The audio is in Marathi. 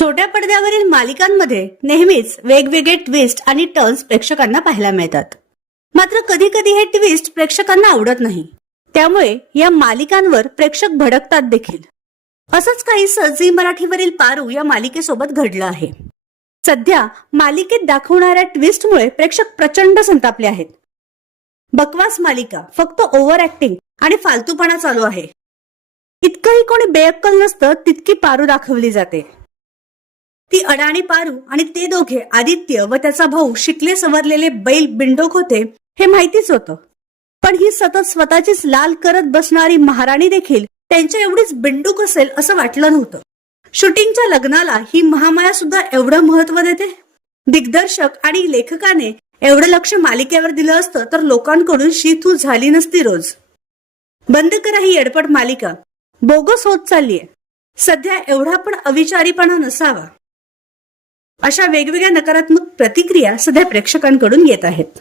छोट्या पडद्यावरील मालिकांमध्ये नेहमीच वेगवेगळे ट्विस्ट आणि टर्न्स प्रेक्षकांना पाहायला मिळतात. मात्र कधी कधी हे ट्विस्ट प्रेक्षकांना आवडत नाही. त्यामुळे या मालिकांवर प्रेक्षक भडकतात देखील. असंच काहीसं झी मराठीवरील पारू या मालिकेसोबत घडलं आहे. सध्या मालिकेत दाखवणाऱ्या ट्विस्टमुळे प्रेक्षक प्रचंड संतापले आहेत. बकवास मालिका, फक्त ओव्हर ऍक्टिंग आणि फालतूपणा चालू आहे. इतकंही कोणी बेअक्कल नसतं तितकी पारू दाखवली जाते. ती अडाणी पारू आणि ते दोघे आदित्य व त्याचा भाऊ शिकले सवरलेले बैल बिंडोक होते हे माहितीच होतं. पण ही सतत स्वतःचीच लाल करत बसणारी महाराणी देखील त्यांच्या एवढीच बिंडूक असेल असं वाटलं नव्हतं. शूटिंगच्या लग्नाला ही महामाया सुद्धा एवढं महत्व देते. दिग्दर्शक आणि लेखकाने एवढं लक्ष मालिकेवर दिलं असतं तर लोकांकडून शीतू झाली नसती रोज. बंद करा ही येडपट मालिका, बोगस होत चाललीये. सध्या एवढा पण अविचारीपणा नसावा. अशा वेगवेगळ्या नकारात्मक प्रतिक्रिया सध्या प्रेक्षकांकडून येत आहेत.